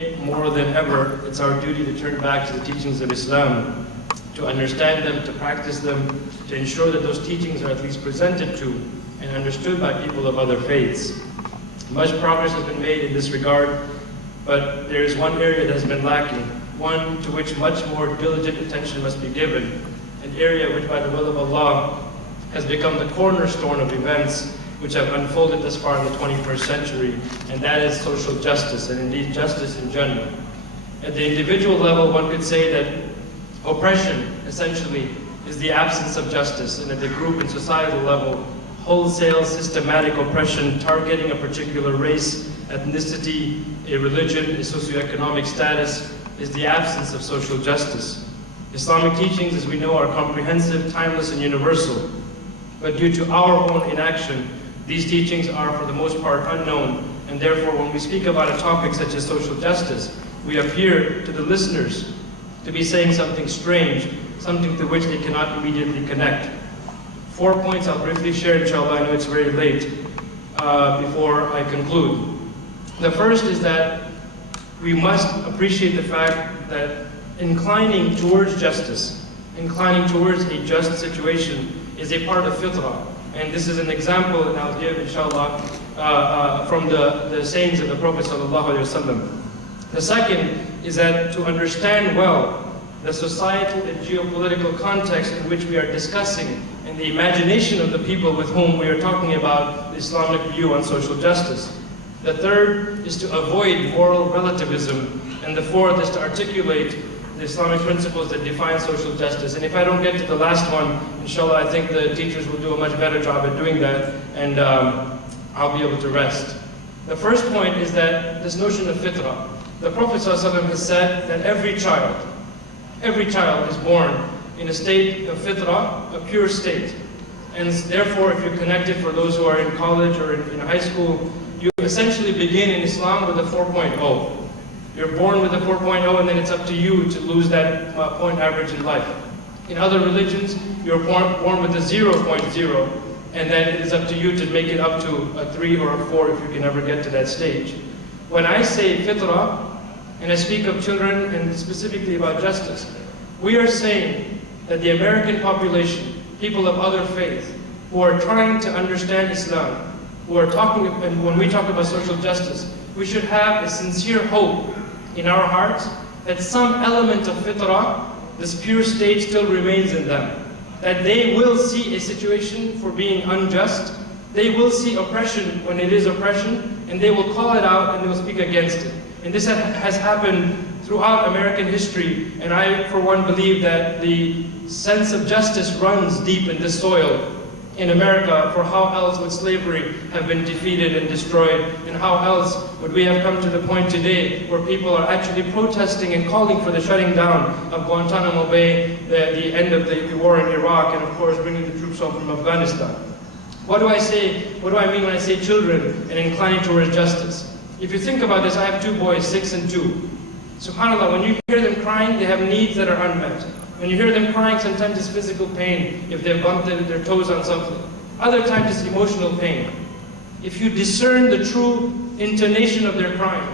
More than ever, it's our duty to turn back to the teachings of Islam, to understand them, to practice them, to ensure that those teachings are at least presented to and understood by people of other faiths. Much progress has been made in this regard, but there is one area that has been lacking, one to which much more diligent attention must be given, an area which by the will of Allah has become the cornerstone of events which have unfolded thus far in the 21st century, and that is social justice, and indeed justice in general. At the individual level, one could say that oppression, essentially, is the absence of justice, and at the group and societal level, wholesale, systematic oppression targeting a particular race, ethnicity, a religion, a socioeconomic status, is the absence of social justice. Islamic teachings, as we know, are comprehensive, timeless, and universal, but due to our own inaction, these teachings are, for the most part, unknown, and therefore when we speak about a topic such as social justice, we appear to the listeners to be saying something strange, something to which they cannot immediately connect. 4 points I'll briefly share, inshallah. I know it's very late, before I conclude. The first is that we must appreciate the fact that inclining towards justice, inclining towards a just situation, is a part of fitrah. And this is an example that I'll give, inshallah, from the sayings of the Prophet ﷺ. The second is that to understand well the societal and geopolitical context in which we are discussing and the imagination of the people with whom we are talking about the Islamic view on social justice. The third is to avoid moral relativism. And the fourth is to articulate the Islamic principles that define social justice. And if I don't get to the last one, inshallah, I think the teachers will do a much better job at doing that, and I'll be able to rest. The first point is that this notion of fitrah. The Prophet ﷺ has said that every child is born in a state of fitrah, a pure state. And therefore, if you're connected, for those who are in college or in high school, you essentially begin in Islam with a 4.0. You're born with a 4.0, and then it's up to you to lose that point average in life. In other religions, you're born with a 0.0, and then it is up to you to make it up to a 3 or a 4 if you can ever get to that stage. When I say fitrah, and I speak of children and specifically about justice, we are saying that the American population, people of other faith, who are trying to understand Islam, who are talking, and when we talk about social justice, we should have a sincere hope in our hearts that some element of fitrah, this pure state, still remains in them. That they will see a situation for being unjust, they will see oppression when it is oppression, and they will call it out and they will speak against it. And this has happened throughout American history, and I, for one, believe that the sense of justice runs deep in this soil in America. For how else would slavery have been defeated and destroyed? And how else would we have come to the point today where people are actually protesting and calling for the shutting down of Guantanamo Bay, the end of the war in Iraq, and of course bringing the troops home from Afghanistan? What do I say? What do I mean when I say children and inclining towards justice? If you think about this, I have 2 boys, 6 and 2. SubhanAllah, when you hear them crying, they have needs that are unmet. When you hear them crying, sometimes it's physical pain, if they've bumped their toes on something. Other times it's emotional pain. If you discern the true intonation of their crying,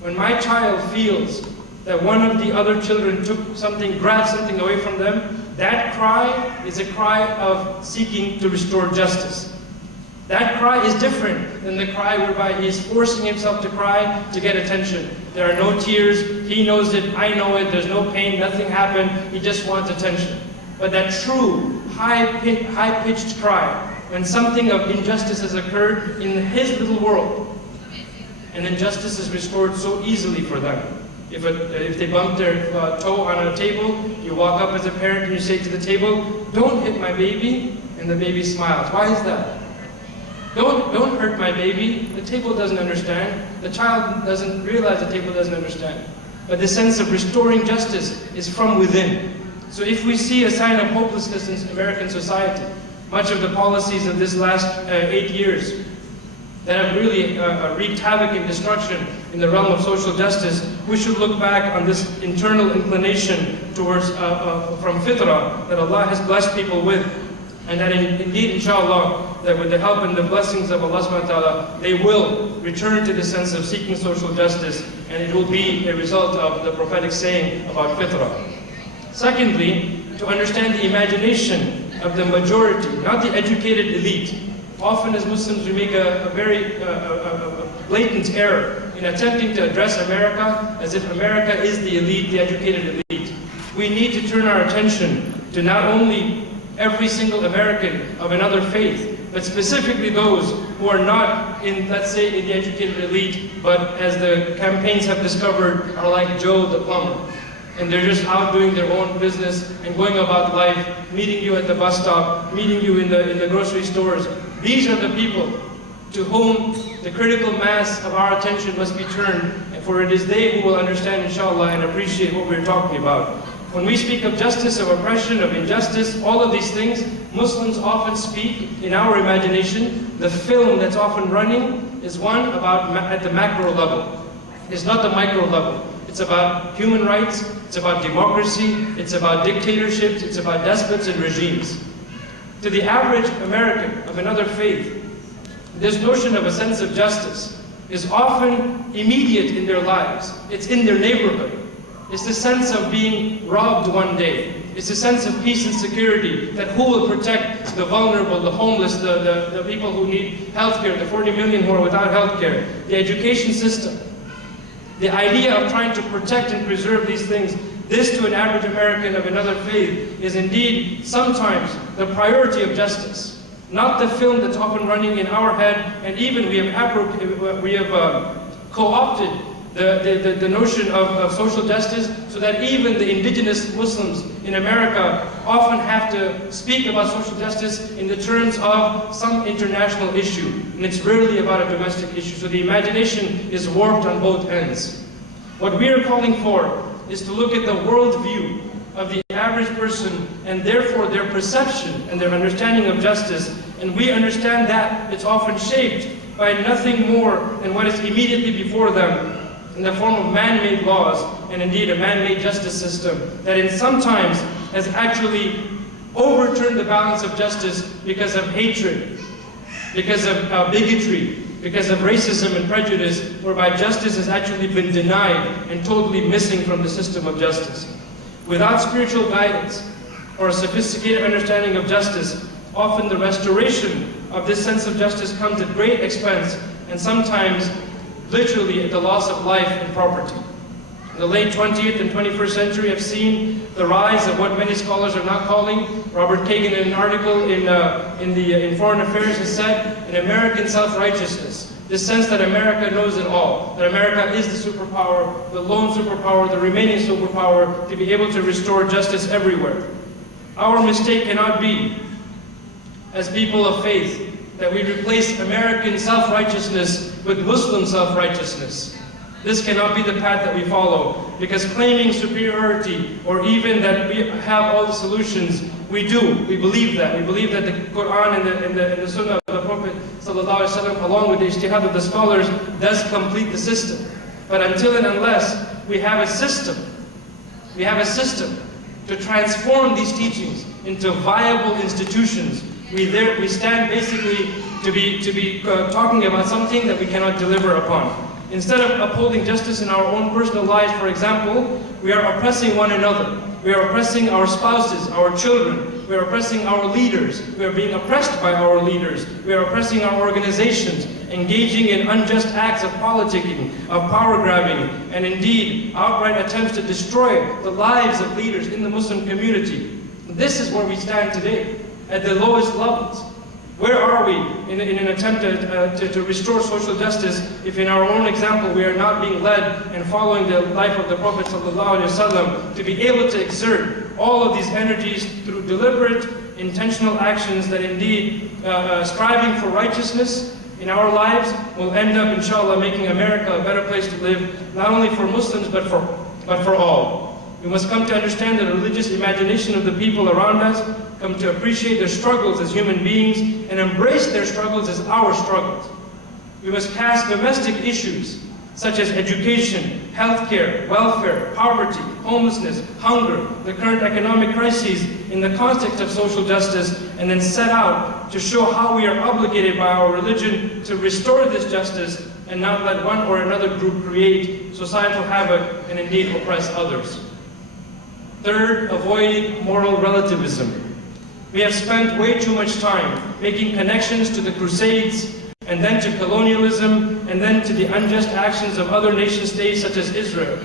when my child feels that one of the other children took something, grabbed something away from them, that cry is a cry of seeking to restore justice. That cry is different than the cry whereby he is forcing himself to cry to get attention. There are no tears, he knows it, I know it, there's no pain, nothing happened, he just wants attention. But that true, high-pitched cry, when something of injustice has occurred in his little world, and then justice is restored so easily for them. If they bump their toe on a table, you walk up as a parent and you say to the table, "Don't hit my baby," and the baby smiles. Why is that? Don't hurt my baby. The table doesn't understand. The child doesn't realize the table doesn't understand. But the sense of restoring justice is from within. So if we see a sign of hopelessness in American society, much of the policies of this last 8 years that have really wreaked havoc and destruction in the realm of social justice, we should look back on this internal inclination towards, from fitrah, that Allah has blessed people with, and that indeed, inshallah, that with the help and the blessings of Allah subhanahu wa ta'ala, they will return to the sense of seeking social justice, and it will be a result of the prophetic saying about fitrah. Secondly, to understand the imagination of the majority, not the educated elite. Often as Muslims we make a very blatant error in attempting to address America as if America is the elite, the educated elite. We need to turn our attention to not only every single American of another faith, but specifically those who are not in, let's say, in the educated elite, but as the campaigns have discovered, are like Joe the plumber. And they're just out doing their own business and going about life, meeting you at the bus stop, meeting you in the grocery stores. These are the people to whom the critical mass of our attention must be turned, for it is they who will understand, inshallah, and appreciate what we're talking about. When we speak of justice, of oppression, of injustice, all of these things, Muslims often speak in our imagination. The film that's often running is one about at the macro level. It's not the micro level. It's about human rights, it's about democracy, it's about dictatorships, it's about despots and regimes. To the average American of another faith, this notion of a sense of justice is often immediate in their lives. It's in their neighborhood. It's the sense of being robbed one day. It's a sense of peace and security, that who will protect the vulnerable, the homeless, the people who need healthcare, the 40 million who are without healthcare, the education system. The idea of trying to protect and preserve these things, this to an average American of another faith is indeed sometimes the priority of justice. Not the film that's often running in our head, and even we have co-opted the notion of social justice, so that even the indigenous Muslims in America often have to speak about social justice in the terms of some international issue, and it's rarely about a domestic issue. So the imagination is warped on both ends. What we are calling for is to look at the worldview of the average person, and therefore their perception and their understanding of justice, and we understand that it's often shaped by nothing more than what is immediately before them, in the form of man-made laws, and indeed a man-made justice system that in sometimes has actually overturned the balance of justice because of hatred, because of bigotry, because of racism and prejudice, whereby justice has actually been denied and totally missing from the system of justice. Without spiritual guidance or a sophisticated understanding of justice, often the restoration of this sense of justice comes at great expense, and sometimes literally at the loss of life and property. In the late 20th and 21st century have seen the rise of what many scholars are now calling, Robert Kagan in an article in Foreign Affairs has said, an American self-righteousness. This sense that America knows it all, that America is the superpower, the lone superpower, the remaining superpower, to be able to restore justice everywhere. Our mistake cannot be, as people of faith, that we replace American self-righteousness with Muslim self-righteousness. This cannot be the path that we follow, because claiming superiority, or even that we have all the solutions, we do. We believe that. We believe that the Quran and the Sunnah of the Prophet ﷺ, along with the ijtihad of the scholars, does complete the system. But until and unless we have a system to transform these teachings into viable institutions, we stand basically to be talking about something that we cannot deliver upon. Instead of upholding justice in our own personal lives, for example, we are oppressing one another. We are oppressing our spouses, our children. We are oppressing our leaders. We are being oppressed by our leaders. We are oppressing our organizations, engaging in unjust acts of politicking, of power grabbing, and indeed outright attempts to destroy the lives of leaders in the Muslim community. This is where we stand today, at the lowest levels. Where are we in an attempt to restore social justice if in our own example we are not being led and following the life of the Prophet ﷺ to be able to exert all of these energies through deliberate, intentional actions that indeed striving for righteousness in our lives will end up, inshallah, making America a better place to live, not only for Muslims but for all. We must come to understand the religious imagination of the people around us, come to appreciate their struggles as human beings, and embrace their struggles as our struggles. We must cast domestic issues such as education, healthcare, welfare, poverty, homelessness, hunger, the current economic crises in the context of social justice, and then set out to show how we are obligated by our religion to restore this justice and not let one or another group create societal havoc and indeed oppress others. Third, avoiding moral relativism. We have spent way too much time making connections to the Crusades, and then to colonialism, and then to the unjust actions of other nation states such as Israel,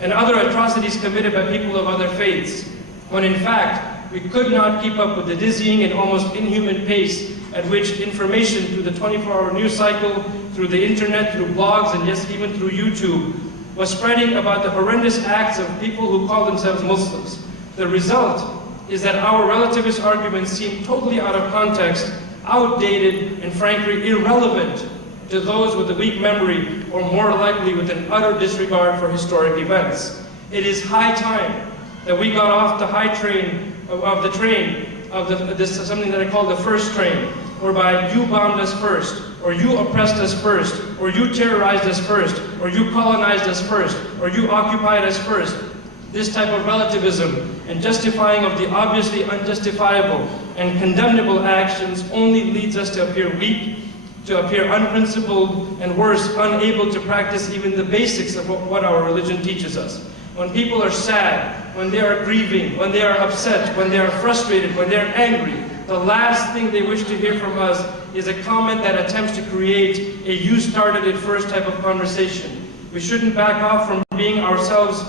and other atrocities committed by people of other faiths, when in fact, we could not keep up with the dizzying and almost inhuman pace at which information through the 24-hour news cycle, through the internet, through blogs, and yes, even through YouTube, was spreading about the horrendous acts of people who call themselves Muslims. The result is that our relativist arguments seem totally out of context, outdated, and frankly irrelevant to those with a weak memory, or more likely with an utter disregard for historic events. It is high time that we got off the high train of this something that I call the first train, whereby you bombed us first, or you oppressed us first, or you terrorized us first, or you colonized us first, or you occupied us first. This type of relativism and justifying of the obviously unjustifiable and condemnable actions only leads us to appear weak, to appear unprincipled, and worse, unable to practice even the basics of what our religion teaches us. When people are sad, when they are grieving, when they are upset, when they are frustrated, when they are angry, the last thing they wish to hear from us is a comment that attempts to create a you started it first type of conversation. We shouldn't back off from being ourselves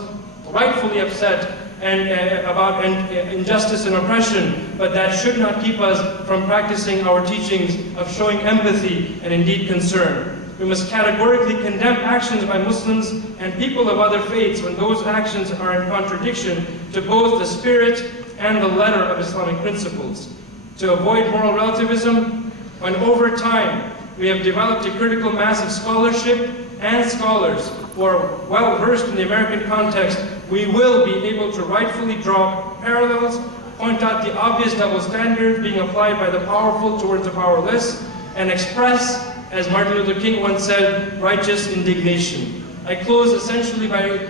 rightfully upset about injustice and oppression, but that should not keep us from practicing our teachings of showing empathy and indeed concern. We must categorically condemn actions by Muslims and people of other faiths when those actions are in contradiction to both the spirit and the letter of Islamic principles. To avoid moral relativism, when over time we have developed a critical mass of scholarship and scholars who are well versed in the American context, we will be able to rightfully draw parallels, point out the obvious double standard being applied by the powerful towards the powerless, and express, as Martin Luther King once said, righteous indignation. I close essentially by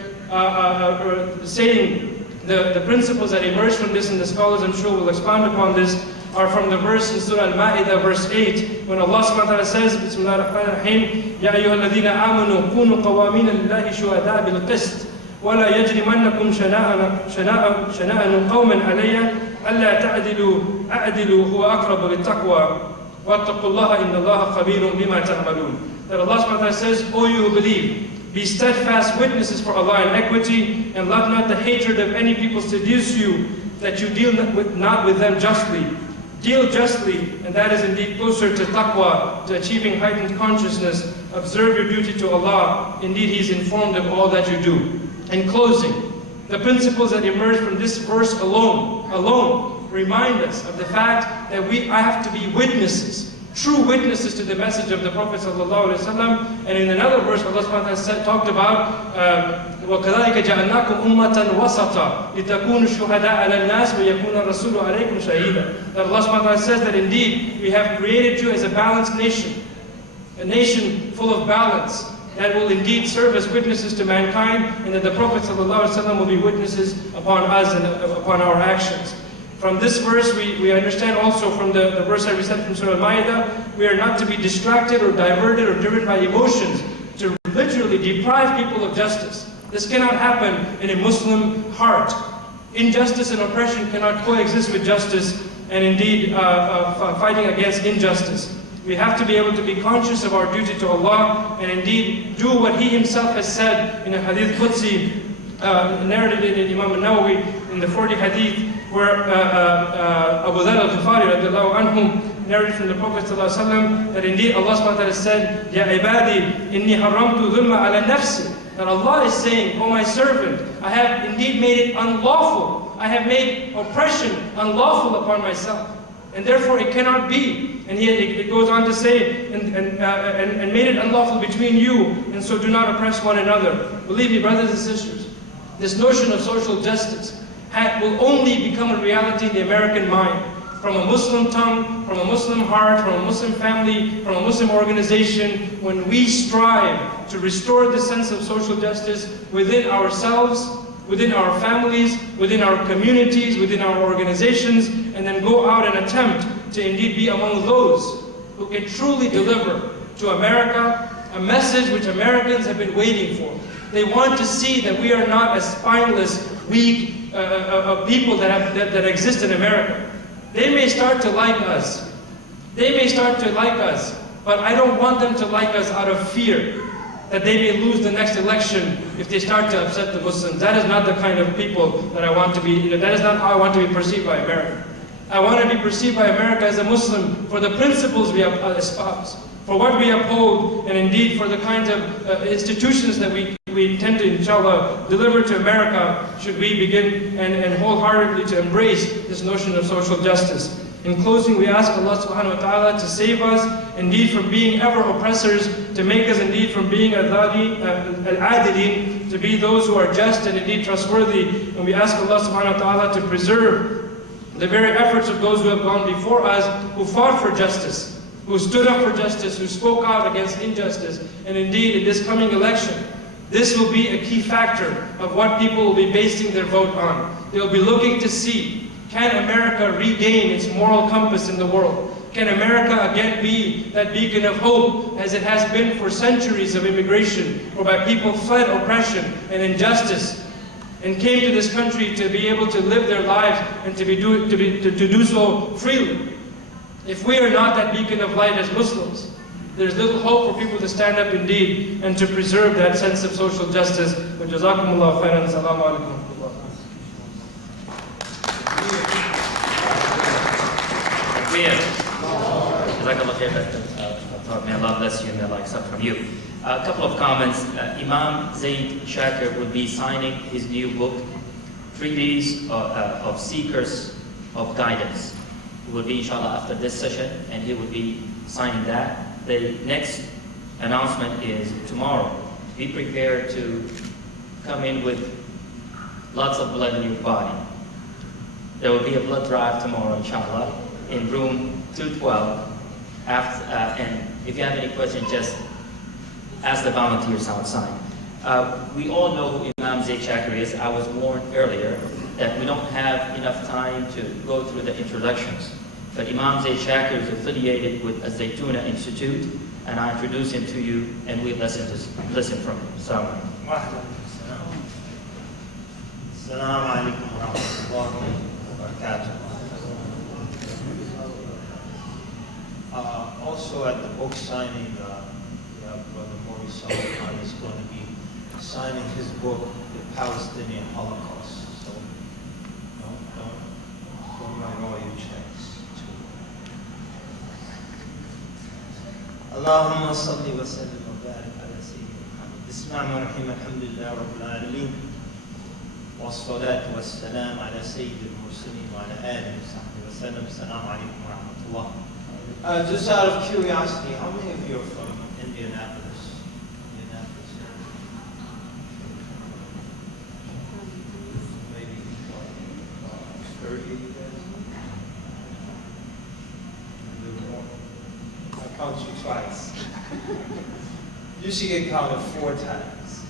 stating the principles that emerge from this, and the scholars I'm sure will expound upon this, are from the verse in Surah Al-Ma'idah, verse 8, when Allah subhanahu wa ta'ala says, Bismillah ar-Rahman ar-Rahim, Ya ayyuha alladhina amanu, kunu qawamina lillahi shuhada bil-qist, wa la yajrimannakum shana'anu qawman alayya, alla ta'adilu, a'adilu huwa aqrabu lit-taqwa, wattaqullaha inna Allaha khabirun bima ta'malun. That Allah subhanahu wa ta'ala says, O you who believe, be steadfast witnesses for Allah in equity, and love not the hatred of any people seduce you, that you deal not with them justly. Deal justly, and that is indeed closer to taqwa, to achieving heightened consciousness. Observe your duty to Allah. Indeed, He is informed of all that you do. In closing, the principles that emerge from this verse alone remind us of the fact that I have to be witnesses, true witnesses to the message of the Prophet ﷺ. And in another verse, Allah subhanahu wa ta'ala talked about وَكَذَلِكَ جَعَلْنَاكُمْ أُمَّةً وَسَطًا لِتَكُونُوا شُهَدَاءَ عَلَى النَّاسِ وَيَكُونَ الرَّسُولُ عَلَيْكُمْ شَهِيدًا. That Allah subhanahu wa ta'ala says that indeed we have created you as a balanced nation, a nation full of balance, that will indeed serve as witnesses to mankind, and that the Prophet ﷺ will be witnesses upon us and upon our actions. From this verse, we understand also from the verse I recited from Surah Al-Ma'idah, we are not to be distracted or diverted or driven by emotions to literally deprive people of justice. This cannot happen in a Muslim heart. Injustice and oppression cannot coexist with justice, and indeed fighting against injustice. We have to be able to be conscious of our duty to Allah, and indeed do what He Himself has said in a Hadith Qudsi, narrated in Imam al-Nawawi in the 40 Hadith, where Abu Dhar al-Ghifari radiallahu anhum narrated from the Prophet ﷺ that indeed Allah subhanahu wa ta'ala said, Ya ibadi, inni haramtu dhulma ala nafsi. That Allah is saying, O my servant, I have indeed made it unlawful. I have made oppression unlawful upon myself. And therefore it cannot be. And it goes on to say, and made it unlawful between you, and so do not oppress one another. Believe me, brothers and sisters, this notion of social justice will only become a reality in the American mind from a Muslim tongue, from a Muslim heart, from a Muslim family, from a Muslim organization, when we strive to restore the sense of social justice within ourselves, within our families, within our communities, within our organizations, and then go out and attempt to indeed be among those who can truly deliver to America a message which Americans have been waiting for. They want to see that we are not a spineless, weak people that exist in America. They may start to like us. They may start to like us, but I don't want them to like us out of fear that they may lose the next election if they start to upset the Muslims. That is not the kind of people that I want to be, that is not how I want to be perceived by America. I want to be perceived by America as a Muslim for the principles we espouse, for what we uphold, and indeed for the kinds of institutions that we intend to, inshallah, deliver to America should we begin and wholeheartedly to embrace this notion of social justice. In closing, we ask Allah subhanahu wa ta'ala to save us indeed from being ever oppressors, to make us indeed from being al-adilin, to be those who are just and indeed trustworthy. And we ask Allah subhanahu wa ta'ala to preserve the very efforts of those who have gone before us, who fought for justice, who stood up for justice, who spoke out against injustice. And indeed, in this coming election, this will be a key factor of what people will be basing their vote on. They'll be looking to see, can America regain its moral compass in the world? Can America again be that beacon of hope as it has been for centuries of immigration, whereby people fled oppression and injustice and came to this country to be able to live their lives and to do so freely? If we are not that beacon of light as Muslims, there's little hope for people to stand up indeed and to preserve that sense of social justice. Wa jazakumullahu khairan. Assalamu alaikum. May Allah bless you and may Allah accept from you. A couple of comments. Imam Zaid Shakir will be signing his new book, Treaties of Seekers of Guidance. It will be inshallah after this session, and he will be signing that. The next announcement is tomorrow. Be prepared to come in with lots of blood in your body. There will be a blood drive tomorrow, inshallah, in room 212. And if you have any questions, just ask the volunteers outside. We all know who Imam Zaid Shakir is. I was warned earlier that we don't have enough time to go through the introductions. But Imam Zaid Shakir is affiliated with the Zaytuna Institute, and I introduce him to you, and we listen from him. Assalamu alaikum. Assalamu alaikum wa rahmatullahi wa barakatuh. Also at the book signing, we have Brother Maurice Sullivan is going to be signing his book, The Palestinian Holocaust. So don't write all your checks. Allahumma salli wa sallim wa barik ala Sayyidina Muhammad. Bismillahir-Rahmanir-Rahim. Alhamdulillah Rabbil Alameen. Wassalatu wassalam ala Sayyidil Mursalin wa ala alihi wa sahbihi wa sallam. Assalamu alaikum wa rahmatullah. Just out of curiosity, how many of you are from Indianapolis? Maybe 30 you guys? A little more? I'll count you twice. You should get counted 4 times.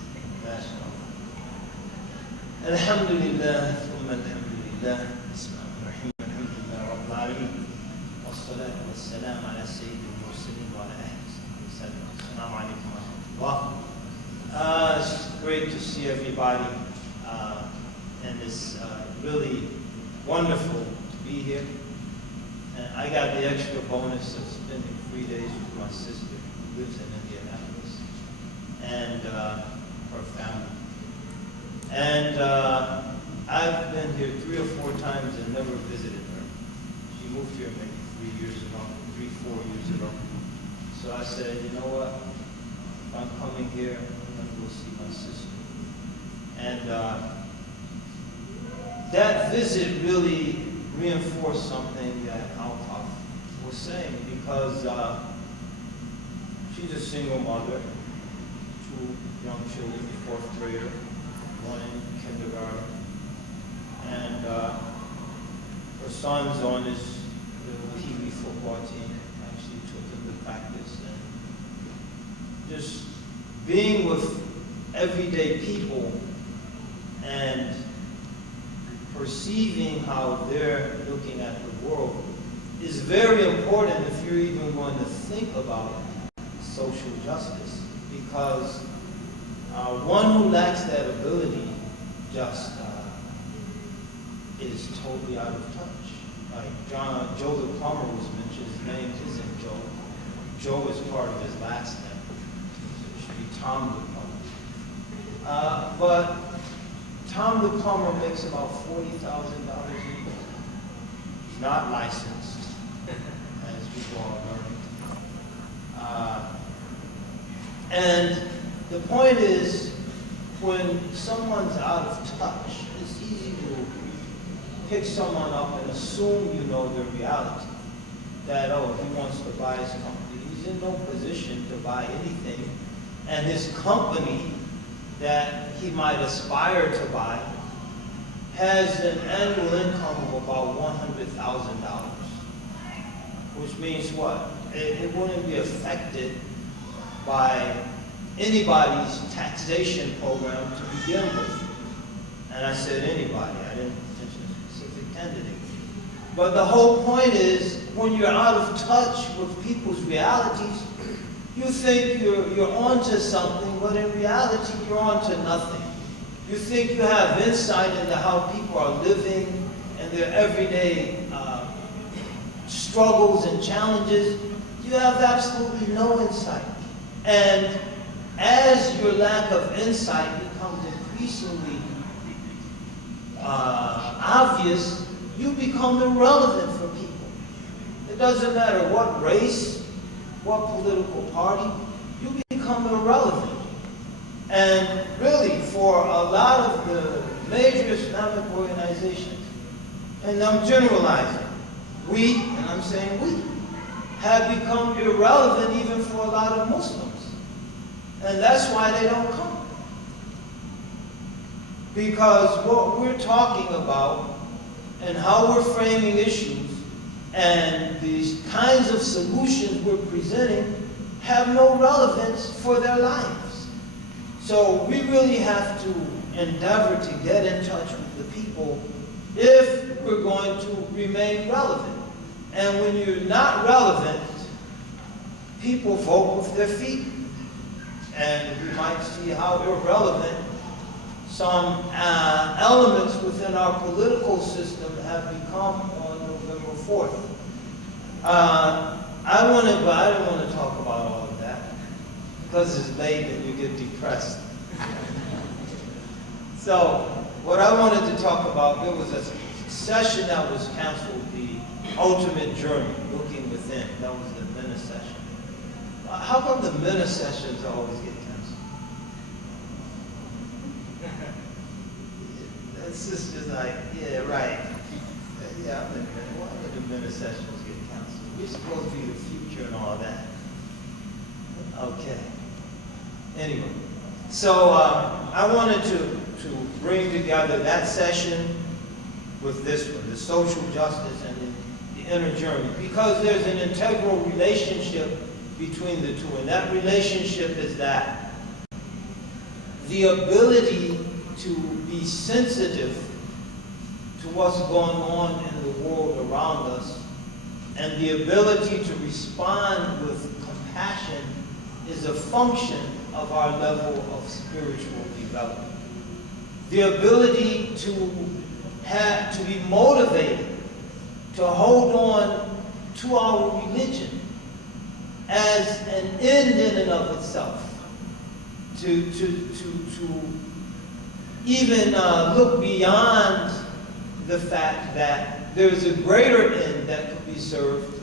Alhamdulillah, thumma alhamdulillah, Bismillahir-Rahmanir-Rahim, Alhamdulillah Rabbil Alameen. Wassalatu wassalam ala Sayyidil Mursalin wa ala alihi wa sallam. Assalamu alaikum wa rahmatullah. It's great to see everybody, and it's really wonderful to be here. And I got the extra bonus of spending 3 days with my sister who lives in Indianapolis and her family. And I've been here 3 or 4 times and never visited her. She moved here maybe 3 years ago, 4 years ago. So I said, you know what? If I'm coming here, I'm going to go see my sister. And that visit really reinforced something that Altaf was saying, because she's a single mother, 2 young children, 4th grader, 1 in kindergarten, and her son's on his the Pee Wee football team. Actually took him to practice, and just being with everyday people and perceiving how they're looking at the world is very important if you're even going to think about social justice, because one who lacks that ability just is totally out of touch. Like Joe the plumber was mentioned, his name isn't Joe. Joe is part of his last name. So it should be Tom the plumber. But Tom the plumber makes about $40,000 a year. He's not licensed, as people are learning. And the point is, when someone's out of touch, it's easy to pick someone up and assume you know their reality. That, oh, he wants to buy his company. He's in no position to buy anything. And his company that he might aspire to buy has an annual income of about $100,000. Which means what? It wouldn't be affected by anybody's taxation program to begin with. And I said anybody, I didn't mention a specific candidate. But the whole point is, when you're out of touch with people's realities, you think you're onto something, but in reality you're onto nothing. You think you have insight into how people are living and their everyday struggles and challenges. You have absolutely no insight. And as your lack of insight becomes increasingly obvious, you become irrelevant for people. It doesn't matter what race, what political party, you become irrelevant. And really, for a lot of the major Islamic organizations, and I'm generalizing, we, and I'm saying we, have become irrelevant even for a lot of Muslims. And that's why they don't come. Because what we're talking about and how we're framing issues and these kinds of solutions we're presenting have no relevance for their lives. So we really have to endeavor to get in touch with the people if we're going to remain relevant. And when you're not relevant, people vote with their feet. And we might see how irrelevant some elements within our political system have become on November 4th. I don't want to talk about all of that because it's late and you get depressed. So what I wanted to talk about, there was a session that was canceled, the Ultimate Journey, Looking Within. That was the MENA session. How come the MENA sessions always get canceled? The sister's like, yeah, right. Yeah, I'm in MENA. Why did the MENA sessions get canceled? We're supposed to be the future and all that. Okay. Anyway, so I wanted to bring together that session with this one, the social justice and the inner journey, because there's an integral relationship between the two, and that relationship is that the ability to be sensitive to what's going on in the world around us and the ability to respond with compassion is a function of our level of spiritual development. The ability to be motivated to hold on to our religion as an end in and of itself, to even look beyond the fact that there's a greater end that could be served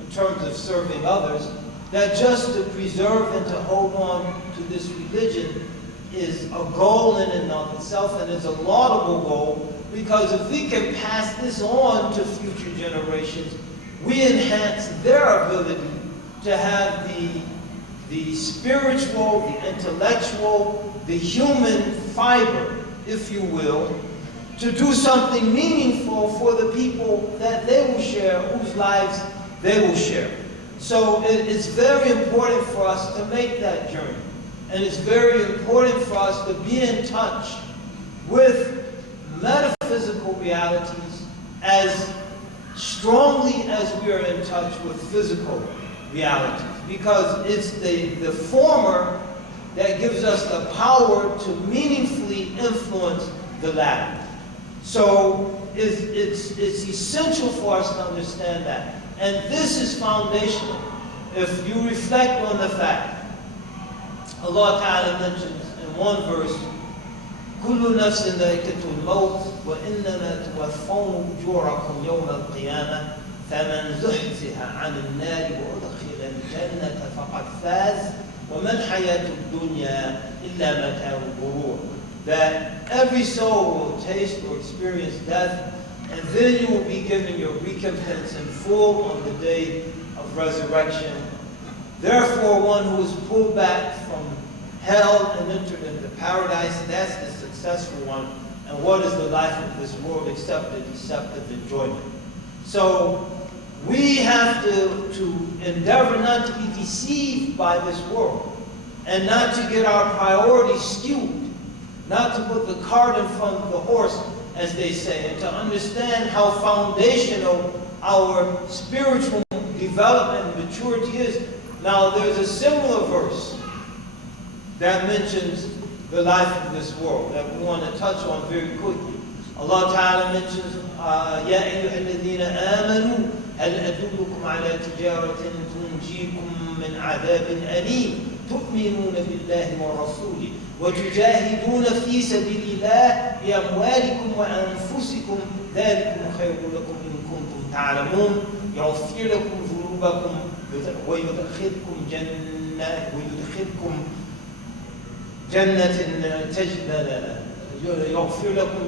in terms of serving others, that just to preserve and to hold on to this religion is a goal in and of itself, and is a laudable goal, because if we can pass this on to future generations, we enhance their ability to have the spiritual, the intellectual, the human fiber, if you will, to do something meaningful for the people that they will share, whose lives they will share. So it's very important for us to make that journey. And it's very important for us to be in touch with metaphysical realities as strongly as we are in touch with physical realities. Because it's the former that gives us the power to meaningfully influence the latter. So it's essential for us to understand that. And this is foundational. If you reflect on the fact, Allah Ta'ala mentions in one verse, كل نفس ذائقة الموت وإنما توفون أجوركم يوم القيامة فمن زحزح عن النار وأدخل الجنة فقد فاز وما الحياة الدنيا إلا متاع الغرور. That every soul will taste or experience death, and then you will be given your recompense in full on the day of resurrection. Therefore, one who is pulled back from hell and entered into paradise, that's the successful one. And what is the life of this world except a deceptive enjoyment? So we have to endeavor not to be deceived by this world, and not to get our priorities skewed, not to put the cart in front of the horse, as they say, and to understand how foundational our spiritual development and maturity is. Now, there's a similar verse that mentions the life of this world that we want to touch on very quickly. Allah Ta'ala mentions, يَا أَيُّهَا الَّذِينَ آمَنُوا هَلْ أَدُلُّكُمْ عَلَى تِجَارَةٍ تُنْجِيكُمْ مِنْ عَذَابٍ أَلِيمٍ تُؤْمِنُونَ بِاللَّهِ وَرَسُولِهِ وَتُجَاهِدُونَ فِي سَبِيلِ اللَّهِ بِأَمْوَالِكُمْ وَأَنفُسِكُمْ ذَلِكُمْ خَيْرٌ لَكُمْ إِن كُنتُمْ تَعْلَمُونَ يَغْفِرْ لَكُمْ ذُنُوبَكُمْ وَيُدْخِلْكُم جَنَّاتٍ يغفر لكم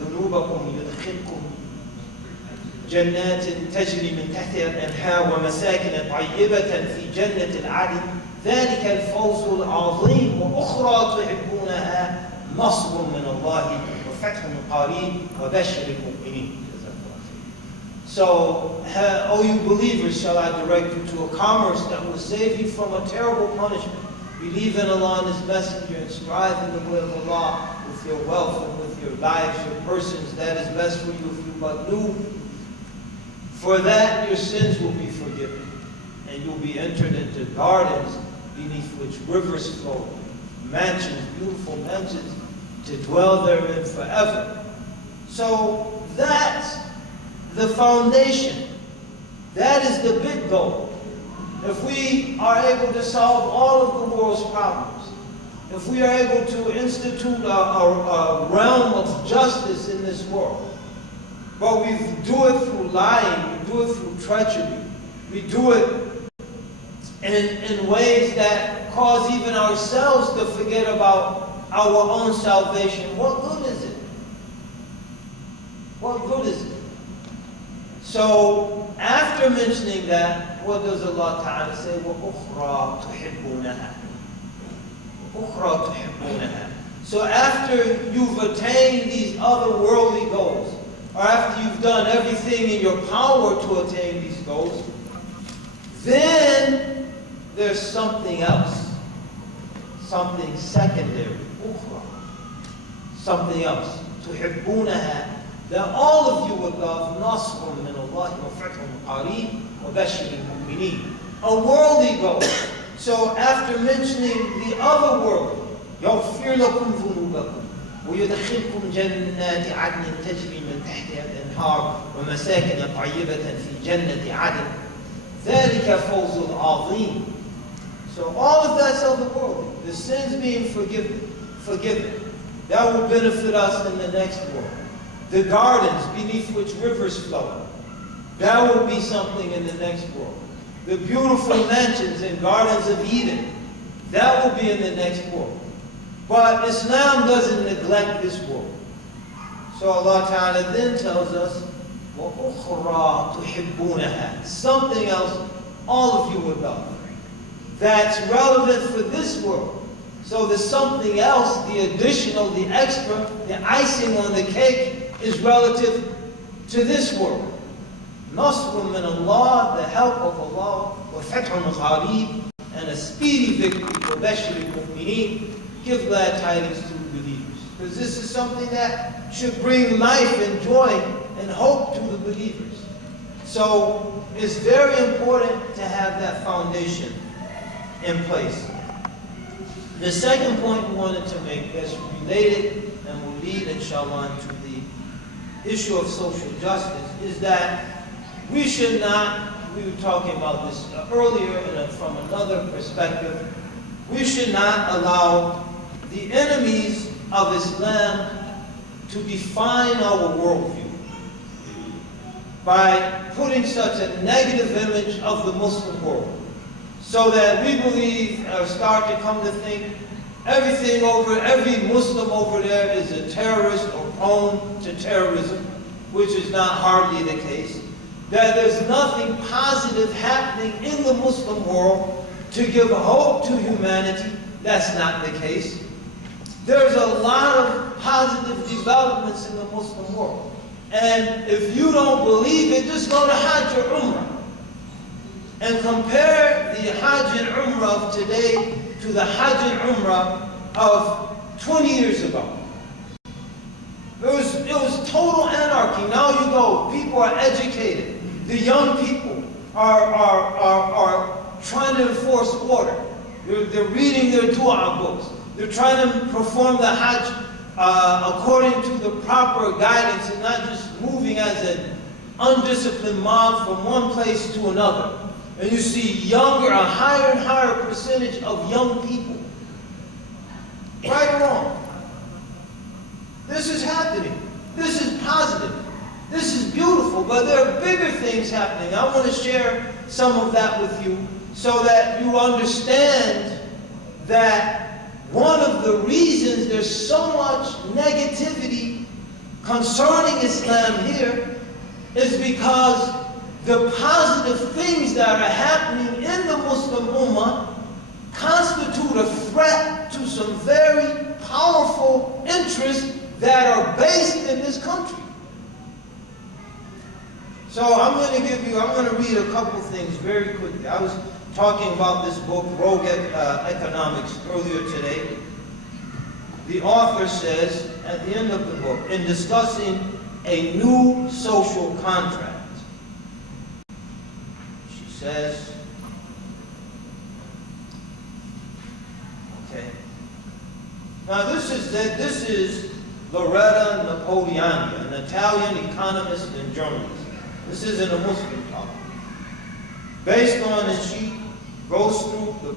ذنوبكم يدخلكم جنات تجري من تحتها الأنهار ومساكن طيبة في جنة العدن ذلك الفوز العظيم وأخرى تحبونها نصر من الله وفتح قريب وبشر المؤمنين. So, O you believers, shall I direct you to a commerce that will save you from a terrible punishment. Believe in Allah and His Messenger and strive in the way of Allah with your wealth and with your lives, your persons. That is best for you if you but knew. For that your sins will be forgiven, and you'll be entered into gardens beneath which rivers flow, mansions, beautiful mansions, to dwell therein forever. So that's the foundation. That is the big goal. If we are able to solve all of the world's problems, if we are able to institute a realm of justice in this world, but we do it through lying, we do it through treachery, we do it in ways that cause even ourselves to forget about our own salvation, what good is it? What good is it? So, after mentioning that, what does Allah Ta'ala say? وَأُخْرَى تُحِبُّونَهَا. أُخْرَى تُحِبُّونَهَا. So after you've attained these other worldly goals, or after you've done everything in your power to attain these goals, then there's something else. Something secondary. أُخْرَى. Something else. تُحِبُّونَهَا. That all of you would love نَصْرٌ مِّنَ اللَّهِ وَفَتْحٌ قَرِيبٌ وَبَشِّرِ الْمُؤْمِنِينَ. A worldly goal. So after mentioning the other world, يغفر لكم ذنوبكم ويدخلكم جنات عدن تجري من تحتها الأنهار ومساكن طيبة في جنة عدن ذلك فوز عظيم. So all of that's of the world. The sins being forgiven. That will benefit us in the next world. The gardens beneath which rivers flow. That will be something in the next world. The beautiful mansions and gardens of Eden. That will be in the next world. But Islam doesn't neglect this world. So Allah Ta'ala then tells us, وَأُخْرَى تُحِبُّونَهَا. Something else all of you would love. That's relevant for this world. So the something else, the additional, the extra, the icing on the cake, is relative to this world. Nasrun min Allah, the help of Allah, wa fathun qarib, and a speedy victory for Bashir al-Mu'mineen. Give glad tidings to believers. Because this is something that should bring life and joy and hope to the believers. So it's very important to have that foundation in place. The second point we wanted to make that's related and will lead, inshallah, to the issue of social justice is that we should not, we were talking about this earlier from another perspective, we should not allow the enemies of Islam to define our worldview by putting such a negative image of the Muslim world, so that we believe or start to come to think every Muslim over there is a terrorist or prone to terrorism, which is not hardly the case. That there's nothing positive happening in the Muslim world to give hope to humanity. That's not the case. There's a lot of positive developments in the Muslim world. And if you don't believe it, just go to Hajj or Umrah and compare the Hajj and Umrah of today to the Hajj and Umrah of 20 years ago. It was total anarchy. Now you go, people are educated. The young people are trying to enforce order. They're reading their dua books. They're trying to perform the Hajj according to the proper guidance and not just moving as an undisciplined mob from one place to another. And you see a higher and higher percentage of young people. Right or wrong? This is happening. This is positive. This is beautiful, but there are bigger things happening. I want to share some of that with you so that you understand that one of the reasons there's so much negativity concerning Islam here is because the positive things that are happening in the Muslim Ummah constitute a threat to some very powerful interests that are based in this country. So I'm going to read a couple things very quickly. I was talking about this book, Rogue Economics, earlier today. The author says, at the end of the book, in discussing a new social contract, she says, okay. Now this is Loretta Napoleoni, an Italian economist and journalist. This isn't a Muslim talk. Based on, and she goes through the